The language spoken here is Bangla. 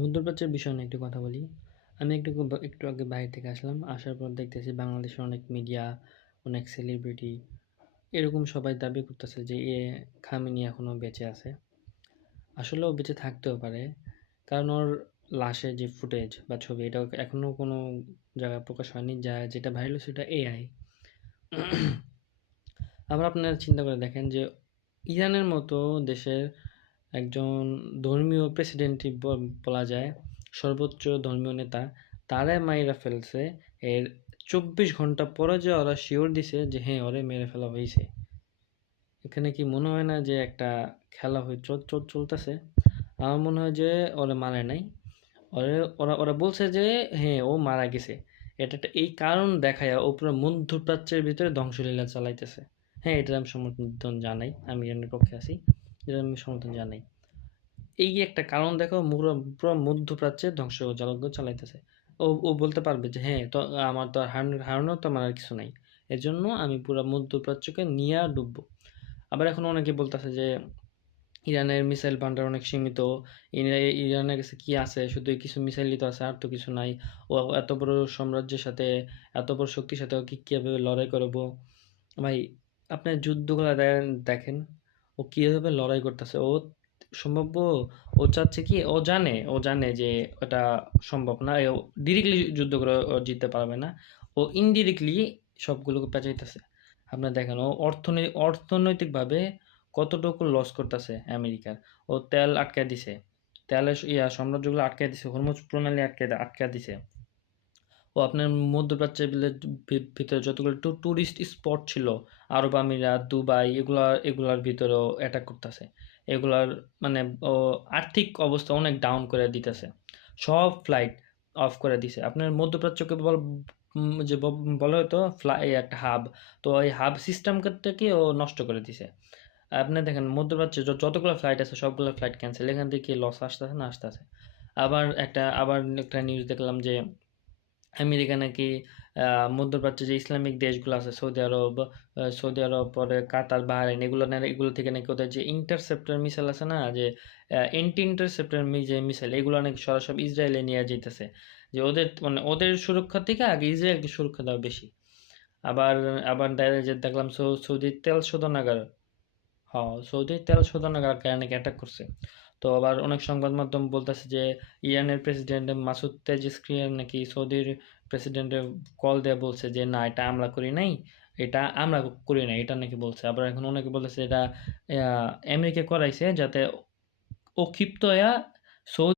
মধ্যপ্রাচ্যের বিষয় নিয়ে একটু কথা বলি। আমি একটু আগে বাইরে থেকে আসলাম। আসার পর দেখতেছি বাংলাদেশের অনেক মিডিয়া, অনেক সেলিব্রিটি এরকম সবাই দাবি করতেছে যে খামেনি এখনো বেঁচে আছে। আসলেও বেঁচে থাকতেও পারে। কারণ ওর লাশের যে ফুটেজ বা ছবি এটা এখনো কোনো জায়গায় প্রকাশ হয়নি, যেটা ভাইরাল সেটা এআই। আবার আপনারা চিন্তা করে দেখেন যে ইরানের মতো দেশের একজন ধর্মীয় প্রেসিডেন্টই বলা যায়, সর্বোচ্চ ধর্মীয় নেতা, তারে মাইরা ফেলছে। এর 24 ঘন্টা পরে যে ওরা শিওর দিছে যে হ্যাঁ ওরে মেরে ফেলা হয়েছে। এখানে কি মনে হয় না যে একটা খেলা হয়ে চলতেছে? আমার মনে হয় যে ওরে মারে নাই। ওরা ওরা বলছে যে হ্যাঁ ও মারা গেছে। এটা একটা এই কারণ দেখায়া ও পুরো মধ্যপ্রাচ্যের ভিতরে ধ্বংসলীলা চালাইতেছে। হ্যাঁ, এটার আমি সমর্থন জানাই। আমি ইরানের পক্ষে আছি। এটা আমি সমর্থন জানাই। এই যে একটা কারণ দেখো, পুরো পুরো মধ্যপ্রাচ্যে ধ্বংসযজ্ঞ চালাইতেছে। ও বলতে পারবে যে হ্যাঁ তো আমার তো আর হারানোর তো আমার আর কিছু নাই। এজন্য আমি পুরো মধ্যপ্রাচ্যকে নিয়ে ডুববো। আবার এখন অনেকে বলতেছে যে ইরানের মিসাইল ভান্ডার অনেক সীমিত। ইরানের কাছে কি আছে, শুধু কিছু মিসাইলই তো আছে, আর তো কিছু নাই। ও এত বড় সাম্রাজ্যের সাথে, এত বড় শক্তির সাথে ও কিভাবে লড়াই করবো? ভাই, আপনি যুদ্ধগুলা দেখেন, ও কিভাবে লড়াই করতেছে। সম্ভাব্য ও চাচ্ছে কি, ও জানে যে ওটা সম্ভব না। ও ডিরেক্টলি যুদ্ধ করে ও জিততে পারবে না। ও ইনডিরেক্টলি সবগুলোকে পেঁচাইতেছে। আপনার দেখেন ও অর্থনৈতিকভাবে কতটুকু লস করতেছে আমেরিকার। ও তেল আটকায় দিছে, তেলের সাম্রাজ্যগুলো আটকায় দিছে, হরমুজ প্রণালী আটকায় দিছে। ও আপনার মধ্যপ্রাচ্যের ভিতরে যতগুলো টুরিস্ট স্পট ছিল, আরব আমিরাত, দুবাই, এগুলার ভিতরেও অ্যাটাক করতেছে। এগুলার মানে ও আর্থিক অবস্থা অনেক ডাউন করে দিতেছে। সব ফ্লাইট অফ করে দিছে। আপনার মধ্যপ্রাচ্যকে যে বলা হয়তো এই একটা হাব, তো এই হাব সিস্টেমটাকে ও নষ্ট করে দিছে। আপনি দেখেন মধ্যপ্রাচ্যে যতগুলো ফ্লাইট আছে সবগুলো ফ্লাইট ক্যান্সেল। এখান থেকে লস আসতেছে না আসতেছে। আবার একটা নিউজ দেখলাম যে আমেরিকা নাকি মধ্যপ্রাচ্যে যে ইসলামিক দেশগুলো আছে, সৌদি আরব পরে কাতার, বাহরাইন, এগুলো থেকে নাকি ওদের যে ইন্টারসেপ্টর মিসাইল আছে না, যে এন্টি ইন্টারসেপ্টর যে মিসাইল, এগুলো নাকি সরাসরি ইসরায়েলে নিয়ে যেতেছে। যে ওদের মানে ওদের সুরক্ষা থেকে আগে ইসরায়েলকে সুরক্ষা দেওয়া বেশি। আবার আবার যে দেখলাম সৌদির তেল শোধনাগার, হ্যাঁ, সৌদির তেল শোধনাগারকে নাকি অ্যাটাক করছে। তো আবার অনেক সংবাদ মাধ্যম বলতেছে যে ইরানের প্রেসিডেন্ট মাসুদ পেজেশকিয়ান নাকি সৌদির প্রেসিডেন্টের কল দিয়ে বলছে যে না, এটা আমরা করি নাই, এটা আমরা করি নাই, এটা নাকি বলছে। আবার এখন অনেকে বলতেছে এটা আমেরিকা করাইছে যাতে ও ক্ষিপ্ত হইয়া সৌদি